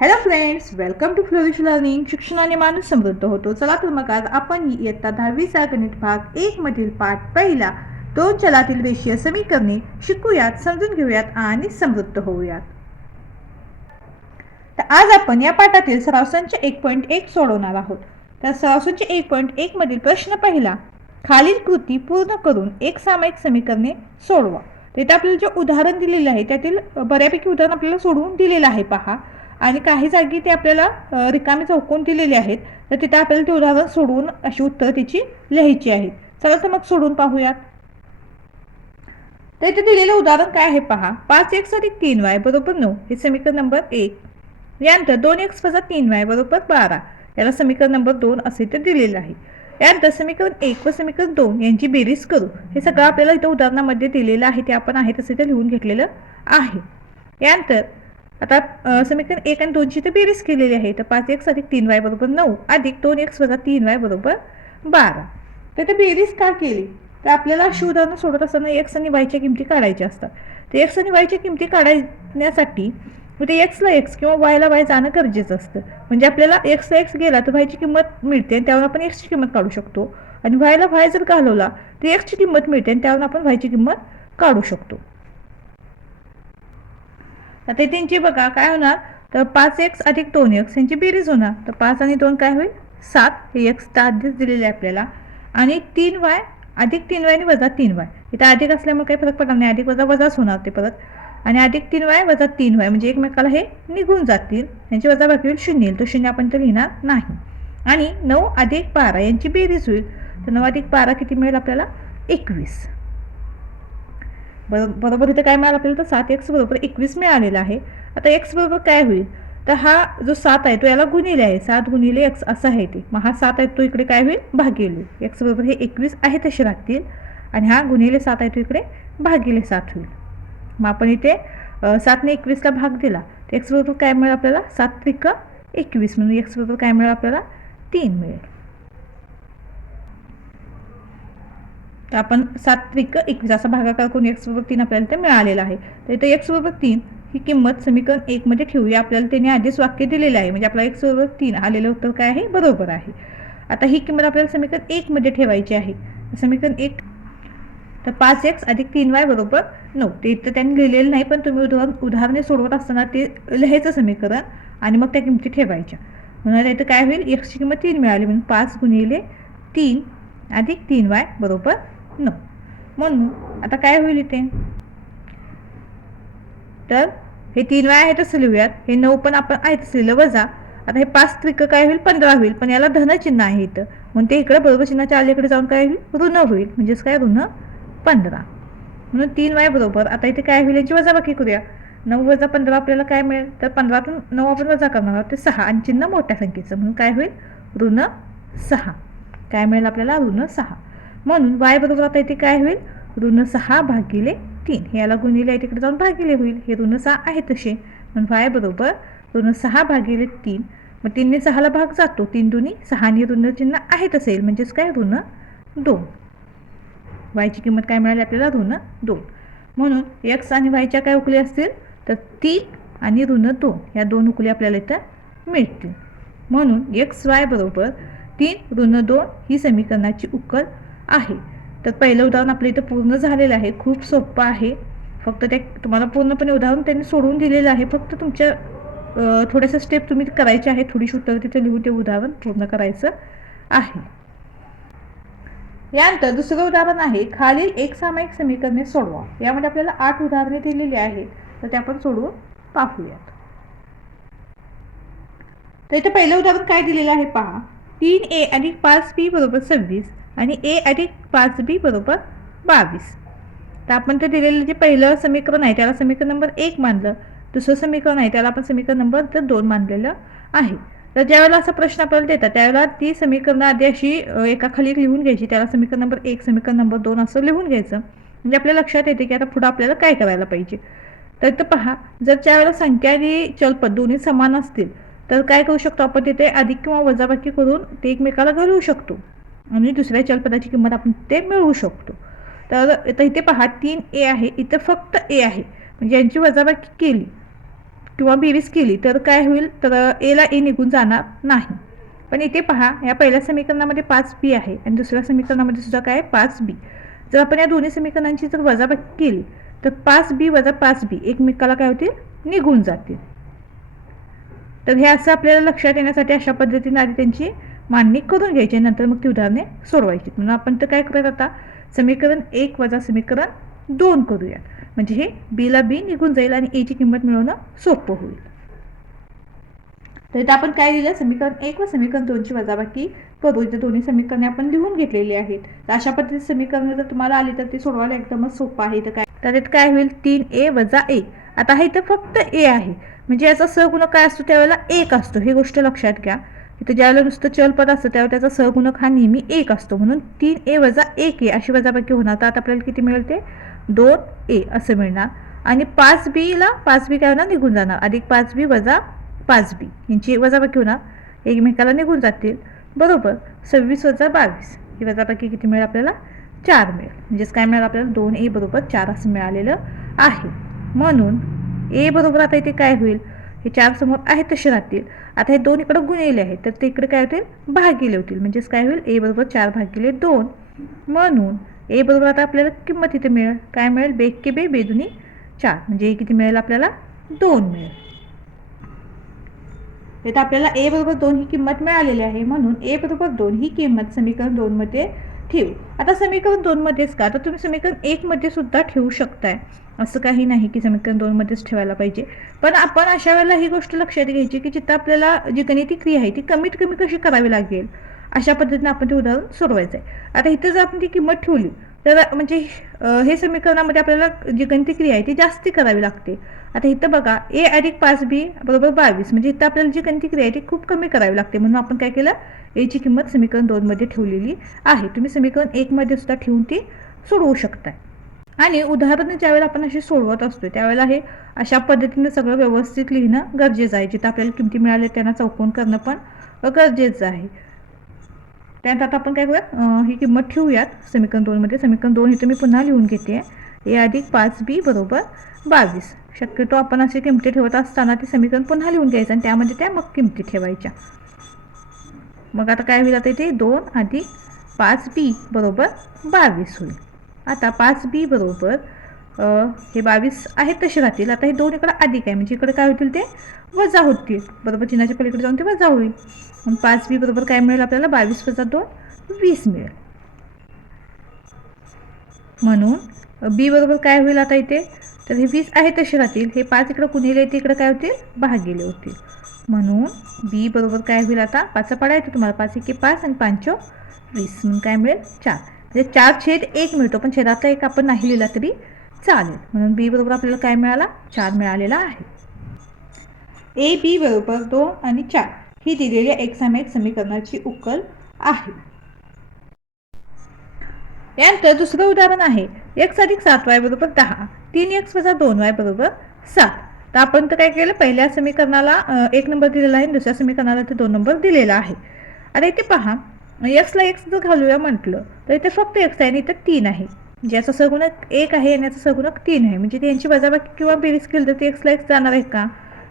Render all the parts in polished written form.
Hello friends, welcome to flourish learning. शिक्षणाने माणूस समृद्ध होतो. चला तर मग आज आपण इयत्ता 10वीचा गणित भाग 1 मधील पाठ पहिला दोन चलातील रेषीय समीकरणे शिकूयात, समजून घेऊयात आणि समृद्ध होऊयात. तर आज आपण या पाठातील सराव संच 1.1 सोडवणार आहोत. तर सराव संच 1.1 मधील प्रश्न पहिला, खालील कृती पूर्ण करून एक सामायिक समीकरणे सोडवा. तिथे आपल्याला जे उदाहरण दिलेलं आहे त्यातील बऱ्यापैकी उदाहरण आपल्याला सोडवून दिलेलं आहे पहा. आणि काही जागी ते आपल्याला रिकामे चौकोन दिलेले आहेत, तर तिथे आपल्याला ते उदाहरण सोडवून अशी उत्तरं त्याची लिहायची आहेत. चला तर मग सोडून पाहूयात. तर इथे दिलेलं उदाहरण काय आहे पहा. 5x + 3y = 9 हे समीकरण नंबर 1. यानंतर 2x - 3y = 12 याला समीकरण नंबर 2 असे ते दिलेलं आहे. यानंतर समीकरण 1 व समीकरण 2 यांची बेरीज करू. हे सगळं आपल्याला इथं उदाहरणामध्ये दिलेलं आहे, ते आपण आहे तसे ते लिहून घेतलेलं आहे. यानंतर आता समीकरण 1 आणि 2ची तर बेरीज केलेली आहे. तर 5x + 3y = 9 अधिक 2x - 3y = 12. तर ते बेरीज का केली, तर आपल्याला अशी उदाहरणं सोडत असताना x आणि yच्या किमती काढायच्या असतात. तर x आणि yच्या किमती काढण्यासाठी ते x ला x किंवा y ला y जाणं गरजेचं असतं. म्हणजे आपल्याला x ला x गेला तर y ची किंमत मिळते आणि त्यावर आपण x ची किंमत काढू शकतो. आणि y ला y जर घालवला तर x ची किंमत मिळते आणि त्यावर आपण y ची किंमत काढू शकतो. आता त्यांची बघा काय होणार, तर 5x अधिक 2x यांची बेरीज होणार. तर 5 आणि 2 काय होईल 7, हे x तर आधीच दिलेले आहे आपल्याला. आणि 3y अधिक 3y आणि वजा 3y, इथं अधिक असल्यामुळे काही फरक पडणार नाही, अधिक वजा वजाच होणार ते परत. आणि अधिक 3y वजा 3y म्हणजे एकमेकाला हे निघून जातील, यांची वजा बाकी होईल 0 येईल, तो 0 आपण तर लिहिणार नाही. आणि 9 अधिक 12 यांची बेरीज होईल. तर 9 अधिक 12 किती मिळेल आपल्याला 21. बरोबर इथे काय मिळालं आपल्याला, तर 7x = 21 मिळालेलं आहे. आता x बरोबर काय होईल, तर हा जो 7 आहे तो याला गुणिले आहे, 7 × x असं आहे ते. मग हा 7 आहे तो इकडे काय होईल भागिले. x बरोबर हे 21 आहे तसे राहतील आणि हा गुणिले 7 आहे तो इकडे भागिले 7 होईल. मग आपण इथे 7 ने 21 ला भाग दिला तर x बरोबर काय मिळेल आपल्याला 7 × 21 म्हणून x बरोबर काय मिळेल आपल्याला 3 मिळेल. तर आपण 7 × 21 असा भागाकार करून x बरोबर 3 आपल्याला ते मिळालेलं आहे. तर इथे x बरोबर 3 ही किंमत समीकरण 1 मध्ये ठेवूया. आपल्याला त्याने आधीच वाक्य दिलेलं आहे, म्हणजे आपला x बरोबर 3 आलेलं उत्तर काय आहे बरोबर आहे. आता ही किंमत आपल्याला समीकरण 1 मध्ये ठेवायची आहे. समीकरण 1 तर 5x अधिक 3y = 9. ते इथं त्यांनी लिहिलेलं नाही, पण तुम्ही उदाहरणे सोडवत असताना ते लिहायचं समीकरण आणि मग त्या किमती ठेवायच्या. म्हणून इथं काय होईल, x ची किंमत 3 मिळाली म्हणून 5 × 3 अधिक 3y = 9. म्हणून आता काय होईल इथे, तर हे 3y आहे तसं लिहूयात, हे 9 पण आपण आहे तसं लिहिलं वजा. आता हे 5 त्रिक काय होईल 15 होईल, पण याला धन चिन्ह आहे इथं म्हणून ते इकडे बरोबर चिन्हाच्या अलीकडे जाऊन काय होईल ऋण होईल, म्हणजेच काय ऋण 15. म्हणून 3y बरोबर आता इथे काय होईल याची वजाबाकी करूया. 9 वजा 15 आपल्याला काय मिळेल, तर 15तून 9 आपण वजा करणार आहोत, ते 6 आणि चिन्ह मोठ्या संख्येचं म्हणून काय होईल ऋण 6. काय मिळेल आपल्याला ऋण 6. म्हणून y बरोबर आता इथे काय होईल ऋण 6 भागिले 3. हे याला गुणिले आहे तिकडे जाऊन भागिले होईल, हे ऋण 6 आहे तसे. म्हणून y बरोबर ऋण 6 भागिले 3. मग 3 ने 6 ला भाग जातो, 3 दुनी 6 आणि ऋण चिन्ह आहे तसे येईल, म्हणजेच काय ऋण 2. y ची किंमत काय मिळाली आपल्याला ऋण 2. म्हणून x आणि y च्या काय उकली असतील, तर 3 आणि ऋण 2 या दोन उकली आपल्याला इथं मिळतील. म्हणून xy बरोबर 3 ऋण 2 ही समीकरणाची उकल आहे. तर पहिलं उदाहरण आपलं इथं पूर्ण झालेलं आहे. खूप सोपं आहे, फक्त ते तुम्हाला पूर्णपणे उदाहरण त्यांनी सोडवून दिलेलं आहे. फक्त तुमच्या थोड्याशा स्टेप तुम्ही करायचे आहे, थोडीशी उत्तर तिथे लिहून ते उदाहरण पूर्ण करायचं आहे. यानंतर दुसरं उदाहरण आहे, खालील एक सामायिक समीकरणे सोडवा. यामध्ये आपल्याला 8 उदाहरणे दिलेली आहेत, तर ते आपण सोडवून पाहूयात. तर इथे पहिलं उदाहरण काय दिलेलं आहे पहा. 3a अधिक 5b = 26 आणि a अधिक 5b = 22. तर आपण ते दिलेलं जे पहिलं समीकरण आहे त्याला समीकरण नंबर 1 मानलं, दुसरं समीकरण आहे त्याला आपण समीकरण नंबर 2 मानलेलं आहे. तर ज्यावेळेला असा प्रश्न आपल्याला देतात त्यावेळेला ती समीकरणं आधी अशी एकाखाली लिहून घ्यायची, त्याला समीकरण नंबर 1 समीकरण नंबर 2 असं लिहून घ्यायचं, म्हणजे आपल्या लक्षात येते की आता पुढं आपल्याला काय करायला पाहिजे. तर इथं पहा, जर ज्यावेळेला संख्या आणि चलपद दोन्ही समान असतील तर काय करू शकतो आपण, तिथे अधिक किंवा वजाबाकी करून ते एकमेकाला घालवू शकतो आणि दुसऱ्या चलपदाची किंमत आपण ते मिळवू शकतो. तर इथे पहा 3a आहे, इथं फक्त a आहे, म्हणजे यांची वजाबाकी केली किंवा बेरीज केली तर काय होईल, तर एला ए निघून जाणार नाही. पण इथे पहा, या पहिल्या समीकरणामध्ये 5b आहे आणि दुसऱ्या समीकरणामध्ये सुद्धा काय 5b. जर आपण या दोन्ही समीकरणांची जर वजाबाकी केली तर 5b वजा 5b एकमेकाला काय होतील, निघून जातील. तर हे असं आपल्याला लक्षात येण्यासाठी अशा पद्धतीने आधी त्यांची मांडणी करून घ्यायची, नंतर मग ती उदाहरणे सोडवायची. म्हणून आपण तर काय करूयात आता, समीकरण 1 वजा समीकरण 2 करूयात. म्हणजे हे बीला बी निघून जाईल आणि एची किंमत मिळवणं सोपं होईल. तर इथं आपण काय दिलं, समीकरण 1 व समीकरण 2ची वजाबाकी करू. इथं दोन्ही समीकरणे आपण लिहून घेतलेली आहेत. तर अशा पद्धतीने समीकरणे जर तुम्हाला आली तर ती सोडवायला एकदमच सोपं आहे. तर इथं काय होईल, 3a वजा 1. आता हा इथं फक्त a आहे, म्हणजे याचा सहगुणक काय असतो, त्यावेळेला 1 असतो. ही गोष्ट लक्षात घ्या. इथं ज्यावेळेला नुसतं चलपद असतं त्यावेळेला त्याचा सहगुणक हा नेहमी 1 असतो. म्हणून 3a वजा 1a अशी वजाबाकी होणार. तर आता आपल्याला किती मिळेल, ते 2a असं मिळणार. आणि 5bला 5b काय होणार, निघून जाणार. अधिक 5b वजा 5b यांची वजाबाकी होणार, एकमेकाला निघून जातील. बरोबर. 26 वजा 22 ही वजाबाकी किती मिळेल आपल्याला, 4 मिळेल. म्हणजेच काय मिळेल आपल्याला, 2a बरोबर 4 असं मिळालेलं आहे. म्हणून a बरोबर आता इथे काय होईल, हे 4 समोर आहेत तसे राहतील. आता हे 2 इकडे गुणिले आहेत तर ते इकडे काय होतील, भागिले होतील. म्हणजेच काय होईल, a बरोबर 4 भागिले 2. म्हणून a बरोबर आता आपल्याला किंमत इथे मिळेल, काय मिळेल, बेक के बे, बेदुनी 4. म्हणजे हे किती मिळेल आपल्याला, 2 मिळेल. इथं आपल्याला a बरोबर 2 ही किंमत मिळालेली आहे. म्हणून a बरोबर 2 ही किंमत समीकरण 2 मध्ये ठेवू. आता समीकरण 2 मध्येच का, तर तुम्ही समीकरण 1 मध्ये सुद्धा ठेवू शकताय. असं काही नाही की समीकरण 2 मध्येच ठेवायला पाहिजे. पण आपण अशा वेळेला ही गोष्ट लक्षात घ्यायची की जिथं आपल्याला जी गणिती क्रिया आहे ती कमीत कमी कशी करावी लागेल, अशा पद्धतीने आपण ते उदाहरण सोडवायचं आहे. आता इथं जर आपण ती किंमत ठेवली तर म्हणजे हे समीकरणामध्ये आपल्याला जी गणिती क्रिया आहे ती जास्ती करावी लागते. आता इथं बघा, a अधिक 5b बरोबर 22, म्हणजे इथं आपल्याला जी गणिती क्रिया आहे ती खूप कमी करावी लागते. म्हणून आपण काय केलं, a ची किंमत समीकरण 2 मध्ये ठेवलेली आहे. तुम्ही समीकरण 1 मध्ये सुद्धा ठेवून ती सोडवू शकताय. आणि उदाहरण ज्यावेळेला आपण अशी सोडवत असतो त्यावेळेला हे अशा पद्धतीने सगळं व्यवस्थित लिहिणं गरजेचं आहे. जिथं आपल्याला किमती मिळाल्या त्यांना चौकोन करणं पण गरजेचं आहे. त्यानंतर आता आपण काय करूयात, ही किंमत ठेवूयात समीकरण 2 मध्ये. समीकरण 2 इथं मी पुन्हा लिहून घेते, a अधिक 5b बरोबर 22. शक्यतो आपण असे किमती ठेवत असताना ते समीकरण पुन्हा लिहून घ्यायचं आणि त्यामध्ये त्या मग किमती ठेवायच्या. मग आता काय होईल, आता इथे 2 अधिक 5b बरोबर 22 होईल. आता 5b बरोबर हे 22 आहेत तसे राहतील. आता हे 2 इकडे अधिक आहे, म्हणजे इकडे काय होतील, ते वजा होतील. बरोबर, चिन्हाच्या पलीकडे जाऊन ते वजा होईल. मग 5b बरोबर काय मिळेल आपल्याला, 22 वजा 2 20 मिळेल. म्हणून b बरोबर काय होईल आता इथे, तर हे 20 आहे तसे राहतील. हे 5 इकडे गुणिले ते इकडे काय होतील, भागिले होतील. म्हणून b बरोबर काय होईल, आता 5चा पाडा येतो तुम्हाला, 5 एके 5 आणि 5 20, म्हणून काय मिळेल 4. म्हणजे 4/1 मिळतो, पण छेदाचा 1 आपण नाही लिहिला तरी चालेल. म्हणून b बरोबर आपल्याला काय मिळाला, 4 मिळालेला आहे. a b बरोबर 2 आणि 4 ही दिलेल्या एक्सामेट समीकरणाची उकल आहे. यानंतर दुसरं उदाहरण आहे, x अधिक 7y बरोबर 10, 3x वजा 2y बरोबर 7. तर आपण तर काय केलं, पहिल्या समीकरणाला 1 नंबर दिलेला आहे, दुसऱ्या समीकरणाला ते 2 नंबर दिलेला आहे. आता इथे पहा, एक्सला एक्स जर घालूया म्हटलं तर इथे फक्त एक्स आहे आणि इथं 3 आहे. ज्याचा सहगुणक 1 आहे आणि याचा सहगुणक 3 आहे. म्हणजे त्यांची वजाबाकी किंवा बेरीज केली तर ते एक्सला एक्स जाणार आहे का,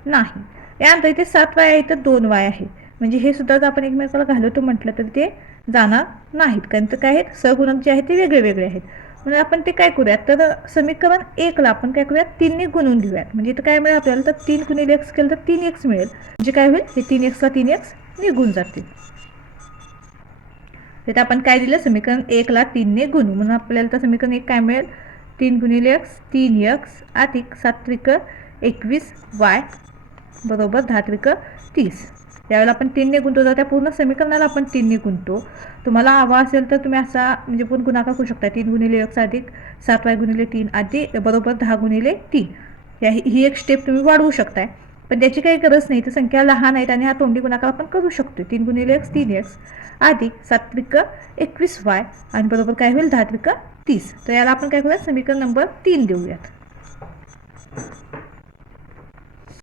नाही. यानंतर इथे 7y आहे, इथं 2y आहे. म्हणजे हे सुद्धा जर आपण एकमेकाला घालवतो म्हटलं तर ते जाणार नाहीत, कारण तर काय आहेत, सहगुणक जे आहेत ते वेगळे वेगळे आहेत. म्हणून आपण ते काय करूयात, तर समीकरण 1ला आपण काय करूयात, 3 ने गुणून घेऊयात. म्हणजे इथं काय मिळेल आपल्याला, तर 3 गुणिले x केलं तर 3x मिळेल. म्हणजे काय होईल, हे 3x ला 3x निघून जातील. इथं आपण काय दिलं, समीकरण 1ला 3 ने गुणू. म्हणून आपल्याला तर समीकरण 1 काय मिळेल, 3 गुणिले x 3x अधिक 7 त्रिक 21y बरोबर 10 त्रिक 30. त्यावेळेला आपण 3 ने गुणतो, त्या पूर्ण समीकरणाला आपण 3 ने गुणतो. तुम्हाला हवा असेल तर तुम्ही असा म्हणजे पण गुणाकार करू शकता, 3 गुणिले x अधिक 7y गुणिले 3 अधिक बरोबर 10 गुणिले 3. ही एक स्टेप तुम्ही वाढवू शकताय, पण त्याची काही गरज नाही. तर संख्या लहान आहेत आणि हा तोंडी गुणाकार आपण करू शकतो. 3 गुणिले x 3x अधिक 7 त्रिक 21y आणि बरोबर काय होईल, 10 त्रिक 30. तर याला आपण काय करूयात, समीकरण नंबर 3 देऊयात.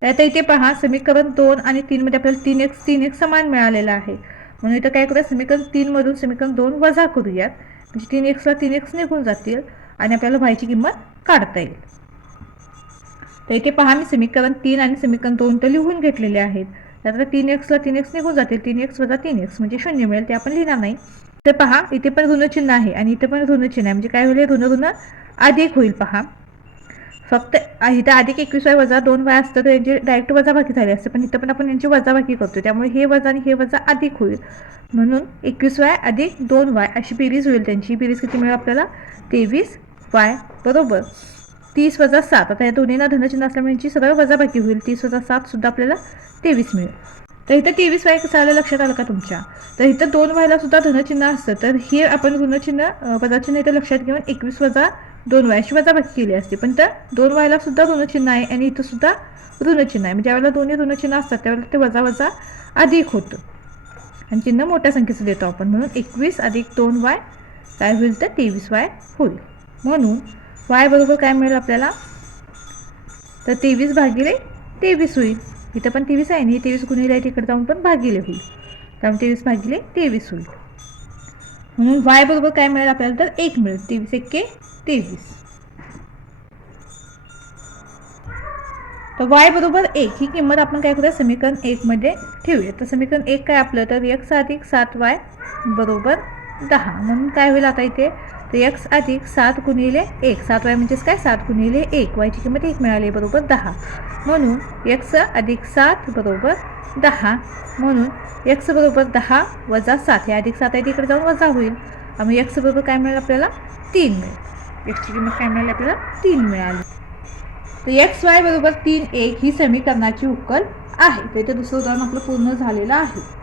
आता इथे पहा, समीकरण 2 आणि 3 मध्ये आपल्याला 3x समान मिळालेला आहे. म्हणून इथं काय करूया, समीकरण 3 मधून समीकरण 2 वजा करूयात. म्हणजे 3x ला 3x निघून जातील आणि आपल्याला y ची किंमत काढता येईल. तर इथे पहा मी समीकरण 3 आणि समीकरण 2 तर लिहून घेतलेले आहेत. तर 3x ला 3x निघून जातील, 3x वजा 3x म्हणजे 0 मिळेल, ते आपण लिहिणार नाही. तर पहा इथे पण ऋण चिन्ह आहे आणि इथे पण ऋण चिन्ह आहे, म्हणजे काय होईल, ऋण ऋण अधिक होईल. पहा फक्त इथं अधिक 21y वजा 2y असतं तर यांची डायरेक्ट वजाबाकी झाली असते, पण इथं पण आपण यांची वजाबाकी करतो, त्यामुळे हे वजा आणि हे वजा अधिक होईल. म्हणून 21y अधिक 2y अशी बेरीज होईल. त्यांची बेरीज किती मिळेल आपल्याला, 23y बरोबर 30 वजा 7. आता या दोन्हीला धनचिन्ह असल्यामुळे यांची सरळ वजाबाकी होईल. 30 वजा 7 सुद्धा आपल्याला 23 मिळेल. तर इथं 23y कसं आलं लक्षात आलं का तुमच्या. तर इथं 2yला सुद्धा धनचिन्ह असतं, तर हे आपण ऋणचिन्ह वजाचिन्ह इथं लक्षात घेऊन 21 वजा 2y अशी वजाबाकी केली असते, पण तर 2yला सुद्धा ऋणचिन्ह आहे आणि इथं सुद्धा ऋणचिन्ह आहे. म्हणजे ज्यावेळेला दोन्ही ऋणचिन्ह असतात त्यावेळेला ते वजा वजा अधिक होतं आणि चिन्ह मोठ्या संख्येचं देतो आपण. म्हणून 21 अधिक 2y काय होईल तर 23y होईल. म्हणून y बरोबर काय मिळेल आपल्याला, तर 23 भागिले 23 होईल. इथं पण 23 आहे आणि 23 गुणिले आहे, तिकडे जाऊन पण भागिले होईल, त्यामुळे 23 भागिले 23 होईल. म्हणून y बरोबर काय मिळेल आपल्याला, तर 1 मिळेल. 23 एके 23. तर y बरोबर 1 ही किंमत आपण काय करूया, समीकरण 1 मध्ये ठेवूया. तर समीकरण 1 काय आपलं, तर x अधिक 7y बरोबर 10. म्हणून काय होईल आता इथे, तर x अधिक 7 गुणिले 1, 7y म्हणजेच काय 7 गुणिले 1, y ची किंमत 1 मिळाली बरोबर 10. म्हणून x अधिक 7 बरोबर 10. म्हणून x बरोबर 10 वजा 7, हे अधिक 7 आहे तिकडे जाऊन वजा होईल. आणि x बरोबर काय मिळेल आपल्याला, 3 मिळेल. x ची किंमत काय मिळाली आपल्याला, 3 मिळाली. तर xy बरोबर 3 1 ही समीकरणाची उकल आहे. तर इथे दुसरं उदाहरण आपलं पूर्ण झालेलं आहे.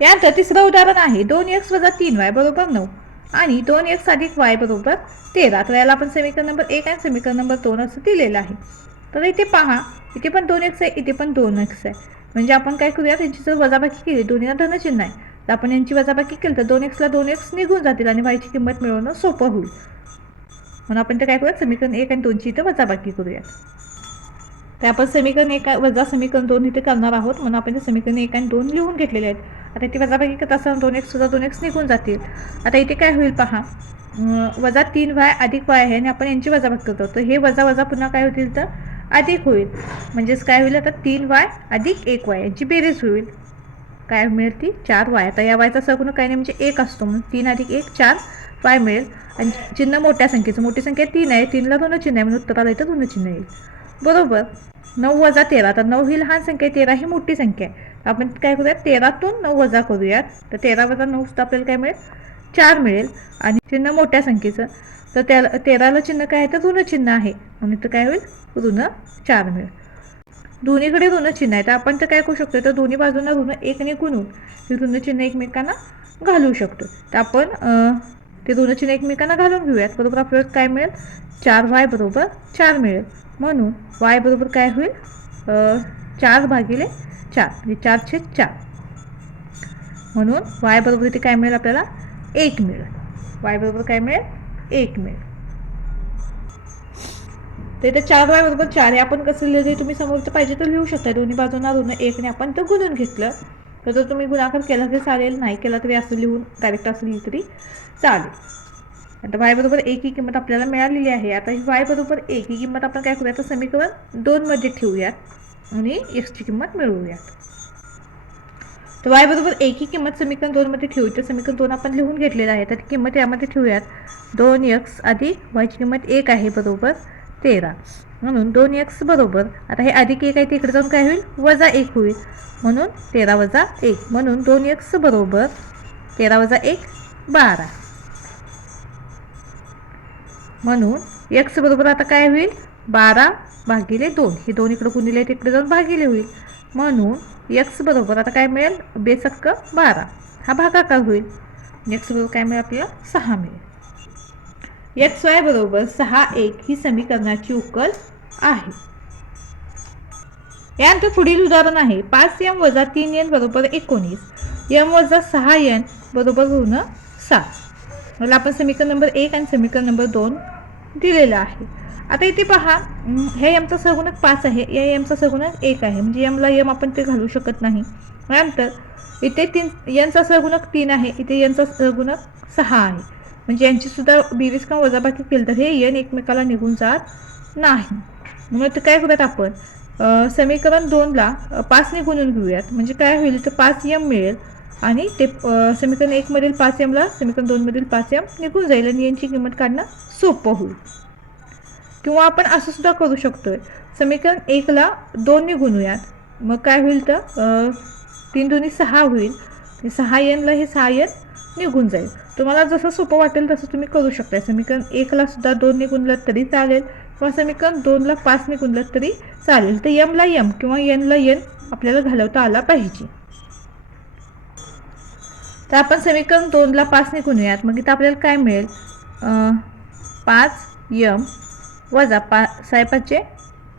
यानंतर तिसरं उदाहरण आहे 2x वजा 3y बरोबर 9 आणि 2x अधिक y बरोबर 13. तर याला आपण समीकरण नंबर 1 आणि समीकरण नंबर 2 असं दिलेलं आहे. तर इथे पहा, इथे पण 2x आहे, इथे पण 2x आहे. म्हणजे आपण काय करूया, त्यांची जर वजाबाकी केली, दोन्हीला धनचिन्ह आहे, तर आपण यांची वजाबाकी केली तर 2xला 2x निघून जातील आणि y ची किंमत मिळवणं सोपं होईल. म्हणून आपण ते काय करूया, समीकरण 1 आणि 2ची इथं वजाबाकी करूयात. तर आपण समीकरण 1 वजा समीकरण 2 इथे करणार आहोत, म्हणून आपण ते समीकरण 1 आणि 2 लिहून घेतलेले आहेत. आता इथे वजाबाकी करत असताना 2x सुद्धा 2x निघून जातील. आता इथे काय होईल पहा, वजा 3y अधिक y आहे आणि आपण यांची वजाबाकी करतो, तर हे वजा वजा पुन्हा काय होतील तर अधिक होईल. म्हणजेच काय होईल, आता 3y अधिक 1y यांची बेरीज होईल, काय मिळेल ती 4y. आता या yचा सगुणक काय नाही म्हणजे 1 असतो, म्हणून 3 अधिक 1 4y मिळेल. आणि चिन्ह मोठ्या संख्येचं, मोठी संख्या 3 आहे, 3ला ऋण चिन्ह आहे, म्हणून उत्तराला इथं ऋण चिन्ह येईल बरोबर. 9 वजा 13, तर 9 ही लहान संख्या आहे, 13 ही मोठी संख्या आहे. आपण काय करूयात, 13तून 9 वजा करूयात. तर 13 वजा 9 सुद्धा आपल्याला काय मिळेल, 4 मिळेल. आणि चिन्ह मोठ्या संख्येचं, तर त्याला 13ला चिन्ह काय आहे तर ऋण चिन्ह आहे, म्हणून इथं काय होईल ऋण 4 मिळेल. दोन्हीकडे ऋण चिन्ह आहे, तर आपण तर काय करू शकतो, तर दोन्ही बाजूंना ऋण 1 ने गुणून हे ऋण चिन्ह एकमेकांना घालू शकतो. तर आपण ते ऋण चिन्ह एकमेकांना घालून घेऊयात. बरोबर आपल्याला काय मिळेल, 4y बरोबर 4 मिळेल. म्हणून y बरोबर काय होईल, 4 भागिले 4 म्हणजे 4/4. म्हणून y बरोबर इथे काय मिळेल आपल्याला, 1 मिळेल. y बरोबर काय मिळेल, 1 मिळेल. तर इथे 4y बरोबर 4 हे आपण कसं लिहिलं, तुम्ही समोर तर पाहिजे तर लिहू शकता. दोन्ही बाजूंना ऋण 1 ने आपण तर गुणून घेतलं, तर जर तुम्ही गुणाकार केला तरी चालेल, नाही केला तरी असं लिहून डायरेक्ट असं लिहिलं तरी चालेल. आता y बरोबर 1 ही किंमत आपल्याला मिळालेली आहे. आता ही y बरोबर 1 ही किंमत आपण काय करूया, तर समीकरण 2 मध्ये ठेवूयात आणि x ची किंमत मिळवूयात. तर y बरोबर 1 ही किंमत समीकरण 2 मध्ये ठेवू. तर समीकरण 2 आपण लिहून घेतलेलं आहे, तर ती किंमत यामध्ये ठेवूयात. 2x अधिक y ची किंमत 1 आहे बरोबर 13. म्हणून 2x बरोबर, आता हे अधिक 1 आहे ते इकडे जाऊन काय होईल, वजा 1 होईल. म्हणून 13 वजा 1, म्हणून 2x बरोबर 13 वजा 1 12. म्हणून x बरोबर आता काय होईल, 12 भागिले 2, हे 2 इकडे गुणिले तिकडे जाऊन भागिले होईल. म्हणून x बरोबर आता काय मिळेल, बेसक्क 12 हा भागाकार होईल. x बरोबर काय मिळेल आपल्याला, 6 मिळेल. xy बरोबर 6 1 ही समीकरणाची उकल आहे. यानंतर पुढील उदाहरण आहे 5m वजा 3n बरोबर 19, m वजा 6n बरोबर ऋण 7. मला आपण समीकरण नंबर 1 आणि समीकरण नंबर 2 दिलेलं आहे. आता इथे पहा, हे mचा सगुणक 5 आहे, या mचा सगुणक 1 आहे, म्हणजे mला m आपण ते घालू शकत नाही. नंतर इथे nचा सगुणक 3 आहे, इथे nचा सगुणक 6 आहे, म्हणजे यांची सुद्धा बेरीज किंवा वजाबाकी केली तर हे n एकमेकाला निघून जात नाही. मग ते काय करूयात आपण समीकरण 2ला 5ने गुणून घेऊयात. म्हणजे काय होईल तर 5m मिळेल आणि ते समीकरण 1 मधील 5mला समीकरण 2 मधील 5m निघून जाईल आणि यांची किंमत काढणं सोपं होईल. किंवा आपण असं सुद्धा करू शकतोय, समीकरण 1ला 2ने गुणूयात. मग काय होईल तर 3 दुनी 6 होईल. 6nला हे 6n निघून जाईल. तुम्हाला जसं सोपं वाटेल तसं तुम्ही करू शकता. समीकरण 1ला सुद्धा 2ने गुणलं तरी चालेल किंवा समीकरण 2ला 5ने गुणलं तरी चालेल. तर mला m किंवा nला n आपल्याला घालवता आला पाहिजे. तर आपण समीकरण 2ला 5ने गुणूयात. मग इथं आपल्याला काय मिळेल 5m वजा 6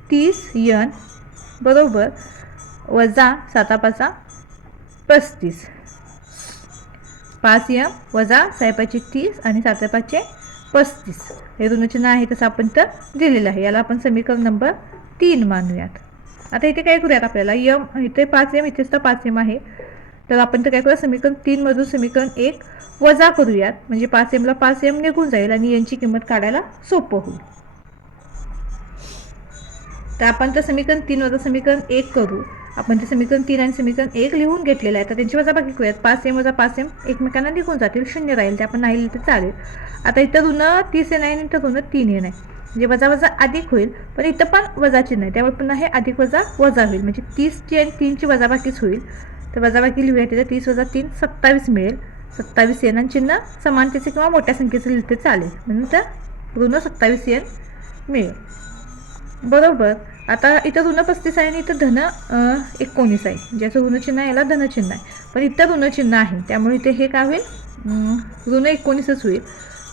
30n बरोबर वजा 7 5 35. 5m वजा 6 30 आणि 7 5 35 हे दोन चिन्ह आहे तसं आपण तर दिलेलं आहे. याला आपण समीकरण नंबर 3 मानूयात. आता इथे काय करूयात आपल्याला इथे 5m इथेच तर 5m आहे. तर आपण तर काय करूया समीकरण 3 मधून समीकरण 1 वजा करूयात. म्हणजे 5mला 5m निघून जाईल आणि यांची किंमत काढायला सोपं होईल. तर आपण तर समीकरण 3 वजा समीकरण 1 करू. आपण ते समीकरण 3 आणि समीकरण 1 लिहून घेतलेलं आहे. तर त्यांची वजाबाकी करूयात. 5m वजा 5m एकमेकांना निघून जातील, 0 राहील. ते आपण नाही लिहिलं तर चालेल. आता इथं ऋण 30n आहे आणि इथं ऋण 3n आहे. म्हणजे वजा वजा अधिक होईल, पण इथं पण वजा चिन्ह आहे, त्यामुळे पुन्हा हे अधिक वजा वजा होईल. म्हणजे 30ची आणि 3ची वजाबाकीच होईल. तर वजाबाकी लिहूया. तिथे 30 वजा 3 27 मिळेल. 27n आणि चिन्ह समानतेचे किंवा मोठ्या संख्येचे लिहिलं तर चालेल. म्हणून तर ऋण 27n मिळेल. बरोबर. आता इथं ऋण 35 आहे आणि इथं धन 19 आहे. ज्याचं ऋण चिन्ह आहे याला धन चिन्ह आहे, पण इथं ऋण चिन्ह आहे त्यामुळे इथे हे काय होईल ऋण 19च होईल.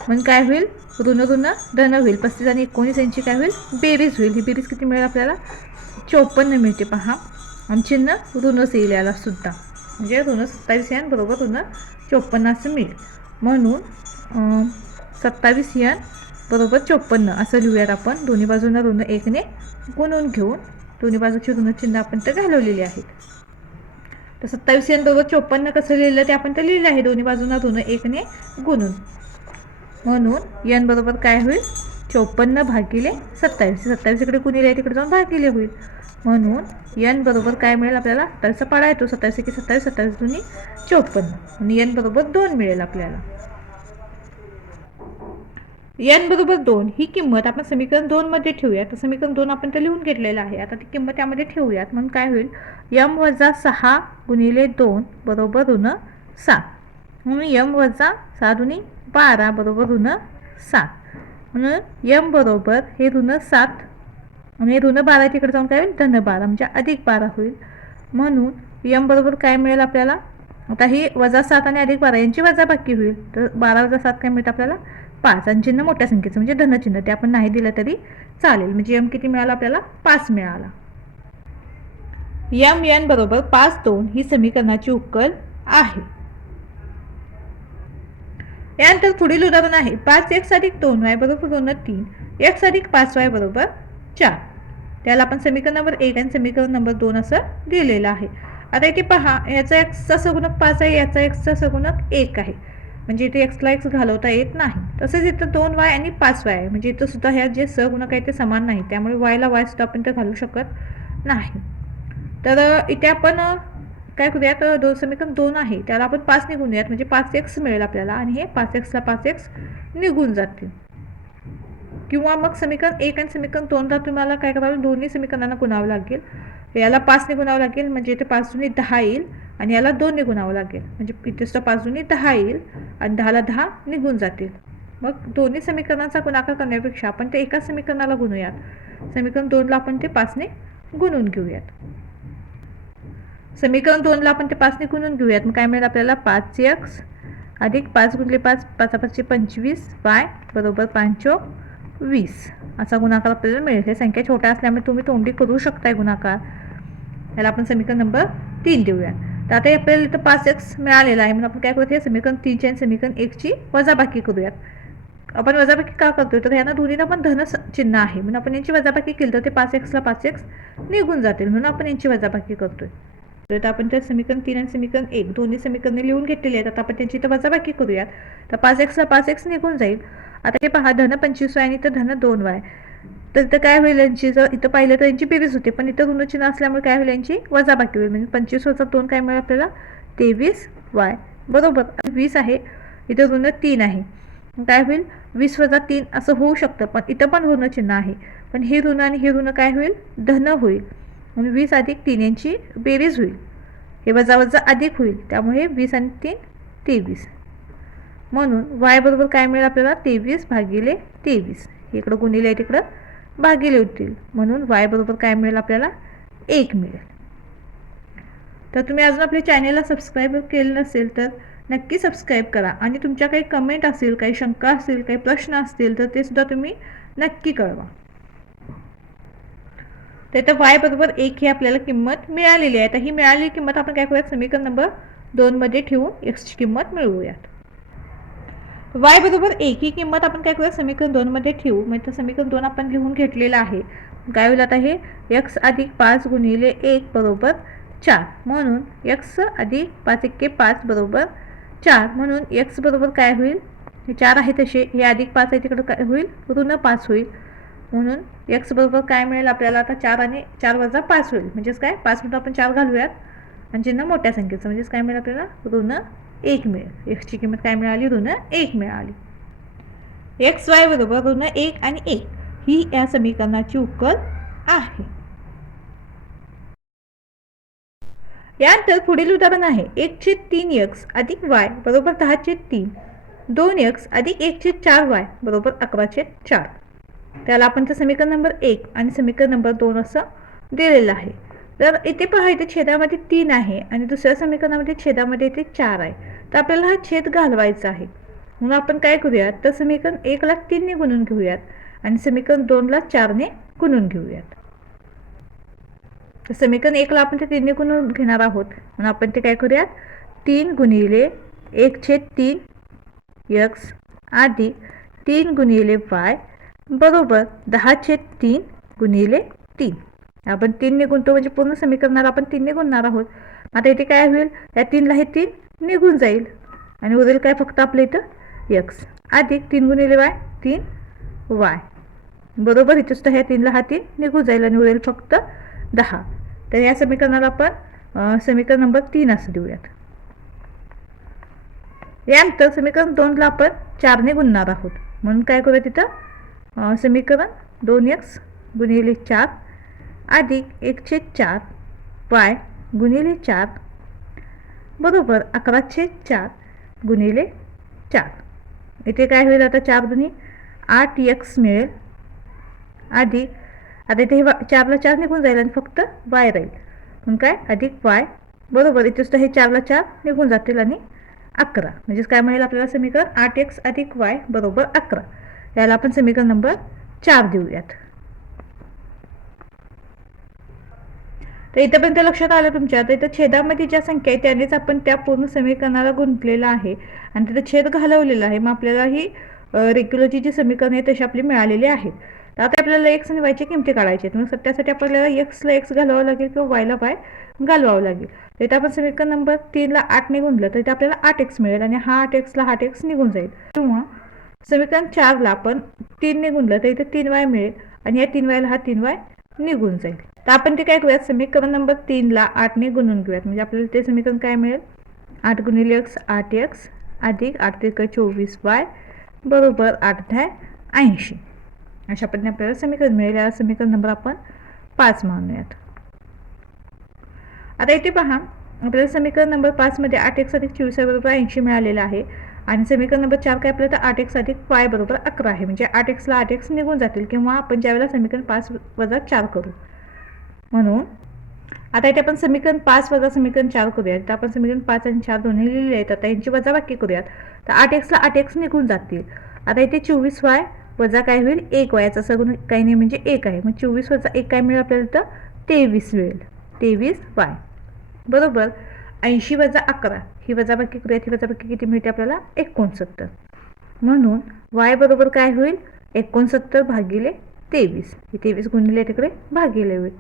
मग काय होईल ऋण ऋण धन होईल. 35 आणि 19 यांची काय होईल बेरीज होईल. ही बेरीज किती मिळेल आपल्याला 54 मिळते पहा. आणि चिन्ह ऋणच येईल याला सुद्धा. म्हणजे ऋण 27n बरोबर ऋण 54 असं मिळेल. म्हणून 27n बरोबर 54 असं लिहूयात आपण. दोन्ही बाजूंना ऋण 1ने गुणून घेऊन दोन्ही बाजूची ऋण चिन्ह आपण तर घालवलेली आहेत. तर 27n बरोबर 54 कसं लिहिलं ते आपण तर लिहिलं आहे. दोन्ही बाजूंना ऋण 1ने गुणून. म्हणून n बरोबर काय होईल 54 भागिले 27. 27 इकडे गुणिले आहे, तिकडे जाऊन भागिले होईल. म्हणून n बरोबर काय मिळेल आपल्याला 27 पाडा येतो. 27 की 27, 27 दुनी 54 आणि n बरोबर 2 मिळेल आपल्याला. n बरोबर 2 ही किंमत आपण समीकरण 2 मध्ये ठेवूया. तर समीकरण 2 आपण तर लिहून घेतलेलं आहे. आता ती किंमत त्यामध्ये ठेवूयात. म्हणून काय होईल m वजा 6 गुणिले 2 बरोबर ऋण 7. म्हणून m वजा 6 दुनी 12 बरोबर ऋण 7. म्हणून m बरोबर हे ऋण 7 आणि ऋण 12 तिकडे जाऊन काय होईल धन 12 म्हणजे अधिक 12 होईल. म्हणून m बरोबर काय मिळेल आपल्याला आता ही वजा 7 आणि अधिक 12 यांची वजाबाकी होईल. तर 12 वजा 7 काय मिळतं आपल्याला 5 आणि चिन्ह मोठ्या संख्येचं म्हणजे धनचिन्ह ते आपण नाही दिलं तरी चालेल. म्हणजे m किती मिळाला आपल्याला 5 मिळाला. n बरोबर 5 2 ही समीकरणाची उकल आहे. यानंतर पुढील उदाहरण आहे 5x अधिक 2y बरोबर ऋण 3 x अधिक 5y बरोबर 4. त्याला आपण समीकरण नंबर 1 आणि समीकरण नंबर 2 असं दिलेलं आहे. आता इथे पहा याचा x सगुणक 5 आहे, याचा x सगुणक 1 आहे. म्हणजे इथे x ला x घालवता येत नाही. तसेच इथं 2y आणि 5y आहे. म्हणजे इथं सुद्धा ह्या जे सहगुणक आहे ते समान नाही, त्यामुळे y ला y सुद्धा आपण तर घालू शकत नाही. तर इथे आपण काय करूयात समीकरण 2 आहे त्याला आपण 5 ने गुणूयात. म्हणजे 5x मिळेल आपल्याला आणि हे 5x ला 5x निघून जातील. किंवा मग समीकरण 1 आणि समीकरण 2ला तुम्हाला काय करावं दोन्ही समीकरणांना गुणावं लागेल. याला 5 ने गुणावं लागेल म्हणजे इथे 5 दुनी 10 येईल आणि याला 2 ने गुणावं लागेल म्हणजे इथे सुद्धा 5 दुनी 10 येईल आणि 10ला 10 निघून जातील. मग दोन्ही समीकरणांचा गुणाकार करण्यापेक्षा आपण ते एका समीकरणाला गुणूयात. समीकरण 2ला आपण ते 5 ने गुणून घेऊयात. समीकरण 2ला आपण ते 5 ने गुणून घेऊयात. मग काय मिळेल आपल्याला 5x अधिक 5 गुणिले 5 5 5 25 y बरोबर 5 20 असा गुणाकार आपल्याला मिळेल. हे संख्या छोट्या असल्यामुळे तुम्ही तोंडी करू शकताय गुणाकार. याला आपण समीकरण नंबर 3 देऊया. तर आता आपल्याला इथं 5x मिळालेला आहे म्हणून आपण काय करूया समीकरण 3ची आणि समीकरण 1ची वजाबाकी करूयात. आपण वजाबाकी का करतोय तर यांना दोन्हीला पण धन चिन्ह आहे म्हणून आपण यांची वजाबाकी केली तर ते 5x ला 5x निघून जातील म्हणून आपण यांची वजाबाकी करतोय. तर आपण ते समीकरण 3 आणि समीकरण 1 दोन्ही समीकरणे लिहून घेतलेली आहेत. आता आपण त्यांची इथं वजाबाकी करूयात. तर 5x ला 5x निघून जाईल. आता हे पहा धन 25y आणि इथं धन 2y. तर इथं काय होईल, यांची जर इथं पाहिलं तर यांची बेरीज होते, पण इथं ऋणचिन्ह असल्यामुळे काय होईल, यांची वजाबाकी होईल. म्हणजे 25 वजा 2 काय मिळेल आपल्याला 23y बरोबर. 20 आहे, इथं ऋण 3 आहे, काय होईल 20 वजा 3 असं होऊ शकतं, पण इथं पण ऋणचिन्ह आहे, पण हे ऋण आणि हे ऋण काय होईल धन होईल. म्हणून 20 अधिक 3 यांची बेरीज होईल, हे वजा वजा अधिक होईल, त्यामुळे 20 आणि 3 23. म्हणून y बरोबर काय मिळेल आपल्याला 23 भागिले 23. इकडं गुणिले आहे तिकडं भागिले होतील, म्हणून y बरोबर काय मिळेल आपल्याला 1 मिळेल. तर तुम्ही अजून आपल्या चॅनेलला सबस्क्राईब केलं नसेल तर नक्की सबस्क्राईब करा, आणि तुमच्या काही कमेंट असतील, काही शंका असतील, काही प्रश्न असतील तर ते सुद्धा तुम्ही नक्की कळवा. तर इथं y बरोबर 1 ही आपल्याला किंमत मिळालेली आहे. तर ही मिळालेली किंमत आपण काय करूयात, समीकरण नंबर 2 मध्ये ठेवून x ची किंमत मिळवूयात. y बरोबर 1 ही किंमत आपण काय करूया, समीकरण 2 मध्ये ठेवू. म्हणजे समीकरण 2 आपण लिहून घेतलेलं आहे. काय होईल आता, हे x अधिक 5 गुणिले 1 बरोबर 4. म्हणून x अधिक 5 × 5 बरोबर 4. म्हणून x बरोबर काय होईल, हे 4 आहे तसे, हे अधिक 5 आहे तिकडं काय होईल ऋण 5 होईल. म्हणून x बरोबर काय मिळेल आपल्याला आता 4 आणि 4 वजा 5 होईल. म्हणजेच काय 5 मध्ये आपण 4 घालूयात आणि चिन्ह मोठ्या संख्येचं, म्हणजेच काय मिळेल आपल्याला ऋण 1 मिळेल. x ची किंमत काय मिळाली, ऋण 1 मिळाली. xy बरोबर ऋण 1 आणि 1 ही या समीकरणाची उकल आहे. यानंतर पुढील उदाहरण आहे 1/3x अधिक y बरोबर 10/3, 2x अधिक 1/4y बरोबर 11/4. त्याला आपण तर समीकरण नंबर 1 आणि समीकरण नंबर 2 असं दिलेलं आहे. तर इथे पहा, इथे छेदामध्ये 3 आहे आणि दुसऱ्या समीकरणामध्ये छेदामध्ये इथे 4 आहे. तर आपल्याला हा छेद घालवायचा आहे. म्हणून आपण काय करूयात, तर समीकरण 1 ला 3 ने गुणून घेऊयात आणि समीकरण 2 ला 4 ने गुणून घेऊयात. तर समीकरण 1 ला आपण ते 3 ने गुणून घेणार आहोत, म्हणून आपण ते काय करूयात, 3 गुणिले 1/3 x अधिक 3 गुणिले y बरोबर 10/3 गुणिले 3. आपण 3 ने गुणतो म्हणजे पूर्ण समीकरणाला आपण 3 ने गुणणार आहोत. आता इथे काय होईल, या 3 ला हे 3 निघून जाईल आणि उरेल काय फक्त आपल्या इथं x अधिक 3 गुणिले y 3y बरोबर, इथे सुद्धा ह्या 3 ला हा 3 निघून जाईल आणि उरेल फक्त 10. तर या समीकरणाला आपण समीकरण नंबर 3 असं देऊयात. यानंतर समीकरण 2 ला आपण 4 ने गुणणार आहोत, म्हणून काय करूया, तिथं समीकरण 2x गुणिले 4 अधिक 1/4 y गुणिले 4 बरोबर 11/4 गुणिले 4. इथे काय होईल आता, 4 दुनी 8x मिळेल अधिक, आता इथे 4 ला 4 निघून जाईल आणि फक्त y राहील, म्हणून काय अधिक y बरोबर, इथे सुद्धा हे 4 ला 4 निघून जातील आणि 11. म्हणजेच काय मिळेल आपल्याला समीकरण 8x अधिक y बरोबर 11. याला आपण समीकरण नंबर 4 देऊयात. तर इथंपर्यंत लक्षात आलं तुमच्या. तर इथं छेदामध्ये ज्या संख्या आहे त्यानेच आपण त्या पूर्ण समीकरणाला गुंतलेला आहे आणि तिथं छेद घालवलेला आहे. मग आपल्याला ही रेग्युलरची जी समीकरण आहे तशी आपली मिळालेली आहेत. तर आता आपल्याला x आणि y ची किमती काढायची आहेत. मग त्यासाठी आपल्याला x ला x घालवावं लागेल किंवा y ला y घालवावं लागेल. तर इथं आपण समीकरण नंबर 3 ला 8 ने गुणलं तर इथे आपल्याला 8x मिळेल आणि हा 8x ला 8x निघून जाईल. किंवा समीकरण 4 ला आपण 3 ने गुणलं तर इथे 3y मिळेल आणि या 3y ला हा 3y निघून जाईल. तर आपण ते काय करूयात, समीकरण नंबर 3 ला 8 ने गुणून घेऊयात. म्हणजे आपल्याला ते समीकरण काय मिळेल, 8 गुणिले x 8x अधिक 8 × 24y बरोबर 8×80. अशा पद्धतीने आपल्याला समीकरण मिळेल. या समीकरण नंबर आपण 5 मानूयात. आता इथे पहा, आपल्याला समीकरण नंबर 5 मध्ये 8x अधिक 24y बरोबर 80 मिळालेलं आहे आणि समीकरण नंबर 4 काय आपल्याला 8x अधिक y बरोबर 11 आहे. म्हणजे 8x ला 8x निघून जातील किंवा आपण ज्यावेळेला समीकरण 5 वजा 4 करू. म्हणून आता इथे आपण समीकरण 5 वजा समीकरण 4 करूयात. तर आपण समीकरण 5 आणि 4 दोन्ही लिहिलेले आहेत. आता यांची वजाबाकी करूयात. तर 8x ला 8x निघून जातील. आता इथे 24y वजा काय होईल 1y, याचा सगळं काही नाही म्हणजे 1 आहे. मग 24 वजा 1 काय मिळेल आपल्याला, तर 23 मिळेल. 23y बरोबर 80 वजा 11 ही वजाबाकी करूयात. ही वजाबाकी किती मिळते आपल्याला 69. म्हणून y बरोबर काय होईल 69 भागिले 23. ही 23 गुणिले तिकडे भागिले होईल.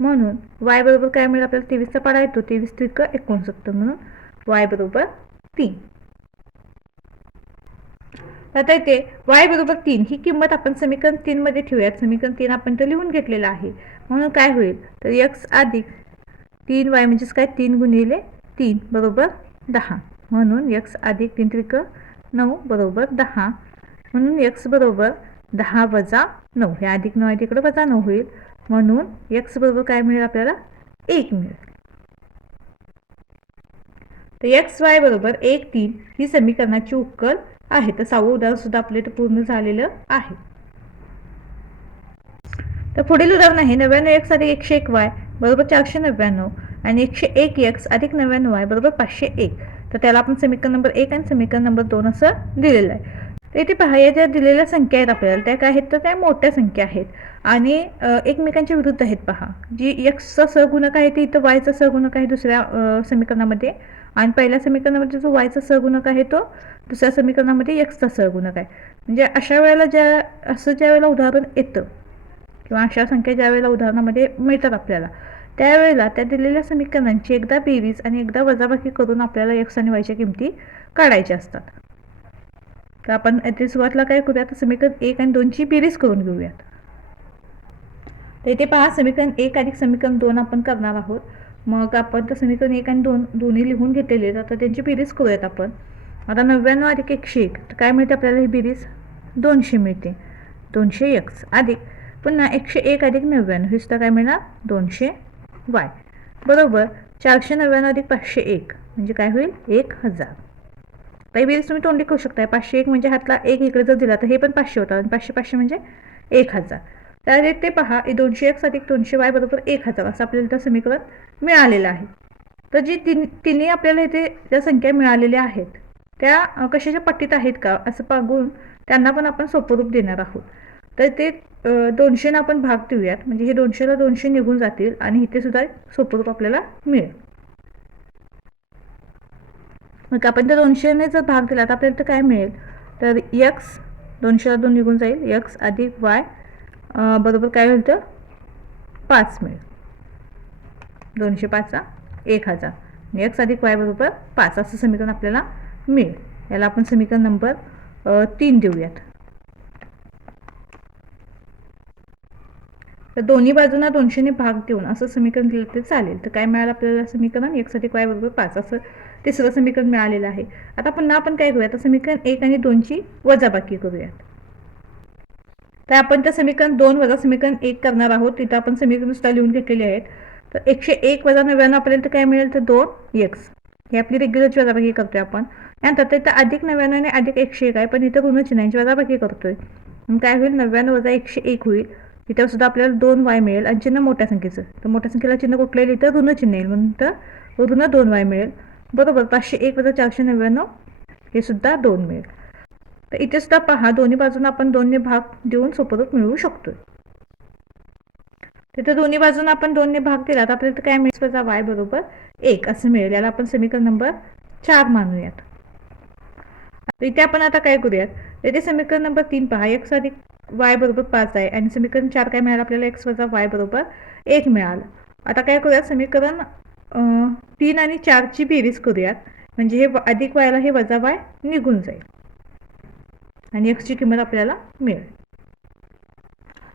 म्हणून y बरोबर काय मिळेल आपल्याला, 23 चा पाडा येतो, 23 त्रिक 69. म्हणून y बरोबर 3. आता इथे y बरोबर 3 ही किंमत आपण समीकरण 3 मध्ये ठेवूयात. समीकरण 3 आपण तर लिहून घेतलेलं आहे. म्हणून काय होईल तर x अधिक 3y म्हणजेच काय 3 गुणिले 3 बरोबर 10. म्हणून x अधिक 3 त्रिक 9 बरोबर 10. म्हणून x बरोबर 10 वजा 9. हे अधिक 9 आहे तिकडे वजा 9 होईल. म्हणून x बरोबर काय मिळेल आपल्याला 1 मिळेल. तर xy बरोबर 1 3 ही समीकरणाची उकल आहे. तर 6वं उदाहरण सुद्धा आपले पूर्ण झालेलं आहे. तर पुढील उदाहरण आहे 99x अधिक 101y बरोबर 499 आणि 101x अधिक 99y बरोबर 501. तर त्याला आपण समीकरण नंबर 1 आणि समीकरण नंबर 2 असं दिलेलं आहे. तर इथे पहा या ज्या दिलेल्या संख्या आहेत आपल्याला त्या काय आहेत तर त्या मोठ्या संख्या आहेत आणि एकमेकांच्या विरुद्ध आहेत. पहा जी एक्सचा सहगुणक आहे ते इथं वायचा सहगुणक आहे दुसऱ्या समीकरणामध्ये आणि पहिल्या समीकरणामध्ये जो वायचा सहगुणक आहे तो दुसऱ्या समीकरणामध्ये एक्सचा सहगुणक आहे. म्हणजे अशा वेळेला ज्या वेळेला उदाहरण येतं किंवा अशा संख्या ज्या वेळेला उदाहरणामध्ये मिळतात आपल्याला त्यावेळेला त्या दिलेल्या समीकरणांची एकदा बेरीज आणि एकदा वजाबाकी करून आपल्याला एक्स आणि वायच्या किमती काढायच्या असतात. तर आपण इथे सुरुवातीला काय करूया तर समीकरण 1 आणि 2ची बेरीज करून घेऊयात. तर इथे पहा समीकरण 1 अधिक समीकरण 2 आपण करणार आहोत. मग आपण तर समीकरण 1 आणि 2 दोन्ही लिहून घेतलेले आहेत. आता त्यांची बेरीज करूयात आपण. आता 99 अधिक 101 तर काय मिळते आपल्याला ही बेरीज 200 मिळते. 200x अधिक पुन्हा 101 अधिक 99 हे सुद्धा काय मिळणार 200y बरोबर 499 अधिक 501 म्हणजे काय होईल 1000. काही बेरीज तुम्ही तोंडी करू शकताय. 501 म्हणजे हातला 1 इकडे जर दिला तर हे पण 500 होतं आणि 500 500 म्हणजे 1000. तर ते पहा 200x अधिक 200y बरोबर 1000 असं आपल्याला इथं समीकरण मिळालेलं आहे. तर जी तिन्ही आपल्याला इथे ज्या संख्या मिळालेल्या आहेत त्या कशाच्या पट्टीत आहेत का असं बघून त्यांना पण आपण सोपं रूप देणार आहोत. तर ते 200 आपण भाग देऊयात म्हणजे हे 200ला 200 निघून जातील आणि इथे सुद्धा सोपं रूप आपल्याला मिळेल. मग आपण त्या 200ने जर भाग दिला तर आपल्याला काय मिळेल तर x 200ला 2 निघून जाईल x अधिक y बरोबर काय होईल तर 5 मिळेल. 205 1000 आणि x अधिक y बरोबर 5 असं समीकरण आपल्याला मिळेल. याला आपण समीकरण नंबर 3 देऊयात. तर दोन्ही बाजूंना 200ने भाग देऊन असं समीकरण दिलं तर चालेल. तर काय मिळालं आपल्याला समीकरण x अधिक y बरोबर 5 असं तिसरं समीकरण मिळालेलं आहे. आता पुन्हा आपण काय करूया तर समीकरण 1 आणि 2ची वजाबाकी करूयात. तर आपण त्या समीकरण 2 वजा समीकरण 1 करणार आहोत. तिथं आपण समीकरण सुद्धा लिहून घेतलेली आहेत. तर 101 वजा 99 आपल्याला काय मिळेल तर 2x ही आपली रेग्युलरची वजाबाकी करतोय आपण. नंतर इथं अधिक 99 आणि अधिक 101 आहे पण इथं ऋण चिन्हांची वजाबाकी करतोय. मग काय होईल 99 वजा 101 होईल. इथं सुद्धा आपल्याला 2y मिळेल आणि चिन्ह मोठ्या संख्येचं तर मोठ्या संख्येला चिन्ह कुठलं येईल इथं ऋण चिन्ह येईल म्हणून तर ऋण 2y मिळेल बरोबर 501 वजा 499 हे सुद्धा 2 मिळेल. तर इथे सुद्धा पहा दोन्ही बाजूंना आपण 2ने भाग देऊन सोपं रूप मिळवू शकतोय. तिथे दोन्ही बाजूंना आपण 2ने भाग दिला तर आपल्याला काय मिळेल वजा y बरोबर 1 असं मिळेल. याला आपण समीकरण नंबर 4 मानूयात. इथे आपण आता काय करूयात इथे समीकरण नंबर 3 पहा x अधिक y बरोबर 5 आहे आणि समीकरण 4 काय मिळालं आपल्याला x वजा y बरोबर 1 मिळालं. आता काय करूयात समीकरण 3 आणि 4ची बेरीज करूयात म्हणजे हे अधिक yला हे वजा y निघून जाईल आणि x ची किंमत आपल्याला मिळेल.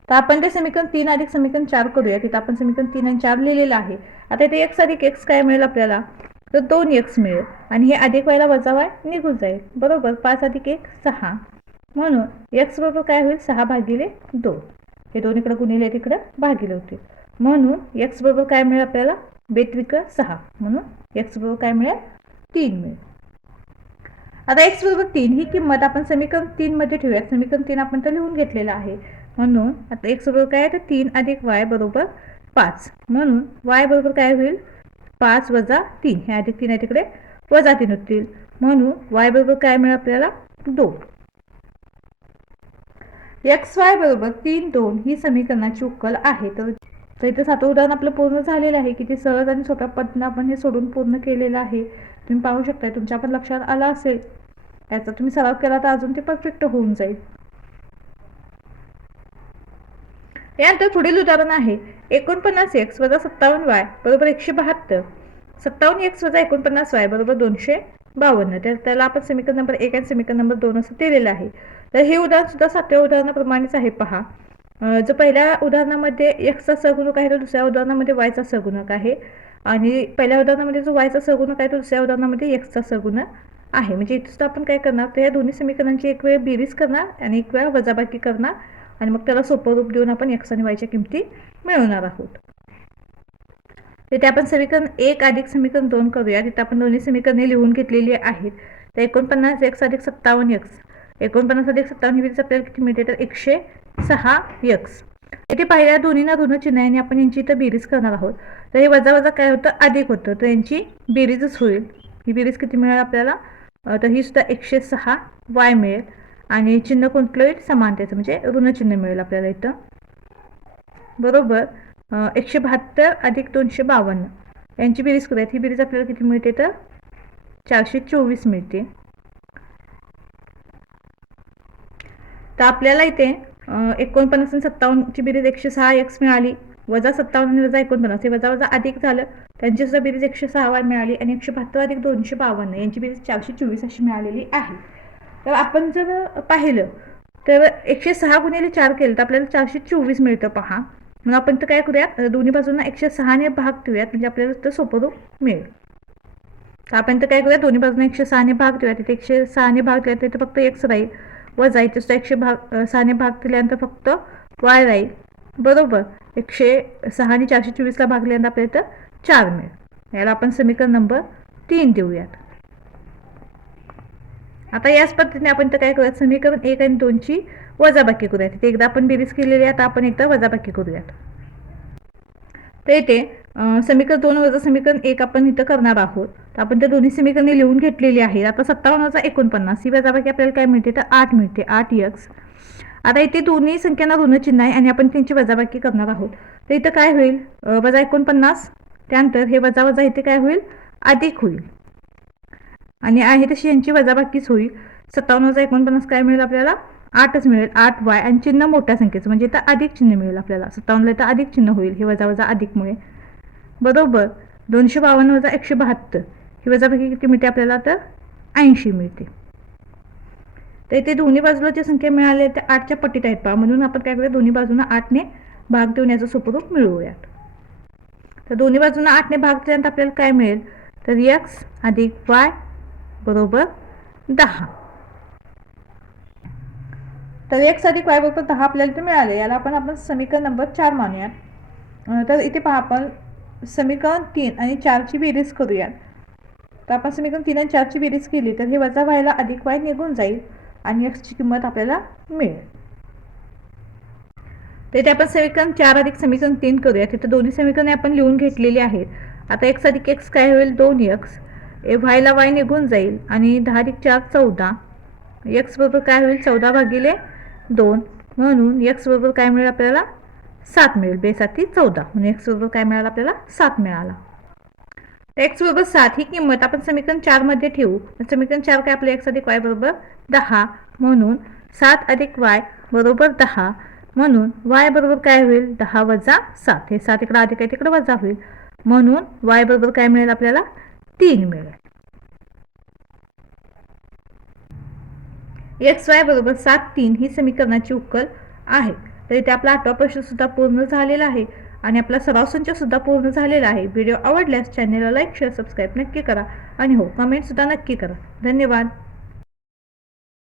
तर आपण ते समीकरण 3 अधिक समीकरण 4 करूया. तिथं आपण समीकरण 3 आणि 4 लिहिलेलं आहे. आता इथे x अधिक x काय मिळेल आपल्याला तर 2x मिळेल आणि हे अधिक yला वजा y निघून जाईल बरोबर 5 अधिक 1 6 म्हणून x बरोबर काय होईल 6 भागिले 2 हे 2 इकडे गुणिले तिकडे भागिले होतील म्हणून x बरोबर काय मिळेल आपल्याला 2 6 म्हणून x बरोबर काय मिळेल 3 मिळेल. आता x बरोबर 3 ही किंमत आपण समीकरण 3 मध्ये ठेवूयात. समीकरण 3 आपण तर लिहून घेतलेलं आहे म्हणून आता x बरोबर काय तर 3 अधिक y बरोबर 5 म्हणून y बरोबर काय होईल 5 वजा 3 हे अधिक 3 आहे तिकडे वजा 3 होतील म्हणून y बरोबर काय मिळेल आपल्याला 2. xy बरोबर 3 2 ही समीकरणाची उकल आहे. तर इथे 7वं उदाहरण आपलं पूर्ण झालेलं आहे. किती सहज आणि सोप्या पद्धतीने आपण हे सोडून पूर्ण केलेलं आहे. तुम्ही पाहू शकता तुमच्या पण लक्षात आला असेल. याचा तुम्ही सराव केला तर अजून ते परफेक्ट होऊन जाईल. यानंतर पुढील उदाहरण आहे 49x वजा 57y बरोबर 172 57x वजा 49y बरोबर 52, तर त्याला आपण समीकरण नंबर 1 आणि समीकरण नंबर 2 असं दिलेलं आहे. तर हे उदाहरण सुद्धा 7व्या उदाहरणाप्रमाणेच आहे पहा. जो पहिल्या उदाहरणामध्ये एक्सचा सहगुणक आहे तो दुसऱ्या उदाहरणामध्ये वायचा सहगुणक आहे आणि पहिल्या उदाहरणामध्ये जो वायचा सहगुणक आहे तो दुसऱ्या उदाहरणामध्ये एक्सचा सहगुणक आहे. म्हणजे इथं सुद्धा आपण काय करणार, तर या दोन्ही समीकरणांची एक वेळ बेरीज करणार आणि एक वेळा वजाबाकी करणार आणि मग त्याला सोपं रूप देऊन आपण एक्स आणि वायच्या किमती मिळवणार आहोत. तिथे आपण समीकरण 1 अधिक समीकरण 2 करूया. तिथे आपण दोन्ही समीकरणे लिहून घेतलेली आहेत. तर 49x अधिक 57x, 49 अधिक 57 ही बेरीज आपल्याला किती मिळते, तर 106x. इथे पहिल्या दोन्हींना ऋण चिन्हाने आपण यांची इथं बेरीज करणार आहोत. तर हे वजा वजा काय होतं, अधिक होतं, तर यांची बेरीजच होईल. ही बेरीज किती मिळेल आपल्याला, तर ही सुद्धा 106y मिळेल आणि चिन्ह कोणतं होईल, समानतेचं, म्हणजे ऋण चिन्ह मिळेल आपल्याला इथं. बरोबर. 172 अधिक 252 यांची बेरीज करूयात. ही बेरीज आपल्याला किती मिळते, तर 424 मिळते. तर आपल्याला इथे 49 आणि 57ची बेरीज 106x मिळाली, वजा 57 आणि वजा 49 हे वजा वजा अधिक झालं, त्यांची सुद्धा बेरीज 106y मिळाली आणि 172 अधिक 252 यांची बेरीज 424 अशी मिळालेली आहे. तर आपण जर पाहिलं तर 106 गुणिले 4 केलं तर आपल्याला 424 मिळतं पहा. म्हणून आपण तर काय करूयात, दोन्ही बाजूंना 106ने भाग देऊयात, म्हणजे आपल्याला तर सोपं रूप मिळेल. तर आपण तर काय करूया, दोन्ही बाजूंना 106ने भाग देऊयात. तिथे 106ने भाग दिला तर फक्त x राहील, वजा इथे सुद्धा 106ने भाग दिल्यानंतर फक्त y राहील. बरोबर. 106 आणि 424ला भागल्यानंतर आपल्याला इथं 4 मिळेल. याला आपण समीकरण नंबर 3 देऊयात. आता याच पद्धतीने आपण तर काय करूयात, समीकरण 1 आणि 2ची वजाबाकी करूयात. तिथे एकदा आपण बेरीज केलेली आहे, आता आपण एकदा वजाबाकी करूयात. तर इथे समीकरण 2 वजा समीकरण 1 आपण इथं करणार आहोत. तर आपण त्या दोन्ही समीकरणे लिहून घेतलेली आहेत. आता 57 वजा 49 ही वजाबाकी आपल्याला काय मिळते, तर 8 मिळते, 8x. आता इथे दोन्ही संख्यांना ऋण चिन्ह आहे आणि आपण त्यांची वजाबाकी करणार आहोत. तर इथं काय होईल, वजा 49, त्यानंतर हे वजा वजा इथे काय होईल, अधिक होईल आणि आहे तशी यांची वजाबाकीच होईल. 57 वजा 49 काय मिळेल आपल्याला, 8च मिळेल, 8y आणि चिन्ह मोठ्या संख्येचं म्हणजे इथं अधिक चिन्ह मिळेल आपल्याला. 57ला इथं अधिक चिन्ह होईल, हे वजा वजा अधिकमुळे. बरोबर. 252 वजा 172 ही वजाबाकी किती मिळते आपल्याला, तर 80 मिळते. तर इथे दोन्ही बाजूला जी संख्या मिळाली त्या 8च्या पटीत आहेत पहा, म्हणून आपण काय करूया, दोन्ही बाजूंना 8ने भाग देऊन याचं सोपं रूप मिळवूयात. तर दोन्ही बाजूंना 8ने भाग दिल्यानंतर आपल्याला काय मिळेल, तर x अधिक y बरोबर 10. तर x अधिक y बरोबर 10 आपल्याला इथे मिळाले. याला आपण समीकरण नंबर 4 मानूयात. तर इथे पहा, आपण समीकरण 3 आणि 4ची बेरीज करूयात. तर आपण समीकरण 3 आणि 4ची बेरीज केली तर हे वजा व्हायला अधिक y निघून जाईल आणि x ची किंमत आपल्याला मिळेल. तर इथे आपण समीकरण 4 अधिक समीकरण 3 करूया. तिथे दोन्ही समीकरणे आपण लिहून घेतलेली आहेत. आता x अधिक x काय होईल, 2x, व्हायला y निघून जाईल आणि 10 अधिक 4 14, x बरोबर काय होईल, 14 भागिले 2, म्हणून x बरोबर काय मिळेल आपल्याला, 7 मिळेल. बेसाती 14 म्हणून x बरोबर काय मिळाला आपल्याला, 7 मिळाला. x बरोबर 7 ही किंमत आपण समीकरण 4 मध्ये ठेवू. समीकरण 4 काय आपलं, x अधिक y बरोबर 10, म्हणून 7 अधिक y बरोबर 10, म्हणून y बरोबर काय होईल, 10 वजा 7, हे 7 इकडे अधिक आहे तिकडे वजा होईल, म्हणून y बरोबर काय मिळेल आपल्याला, 3 मिळेल. xy बरोबर 7 3 ही समीकरणाची उकल आहे. तर इथे आपला 8वा प्रश्न सुद्धा पूर्ण झालेला आहे आणि आपला सराव संच सुद्धा पूर्ण झालेला आहे. व्हिडिओ आवडल्यास चॅनलला लाईक शेअर सबस्क्राईब नक्की करा आणि हो, कमेंट सुद्धा नक्की करा. धन्यवाद.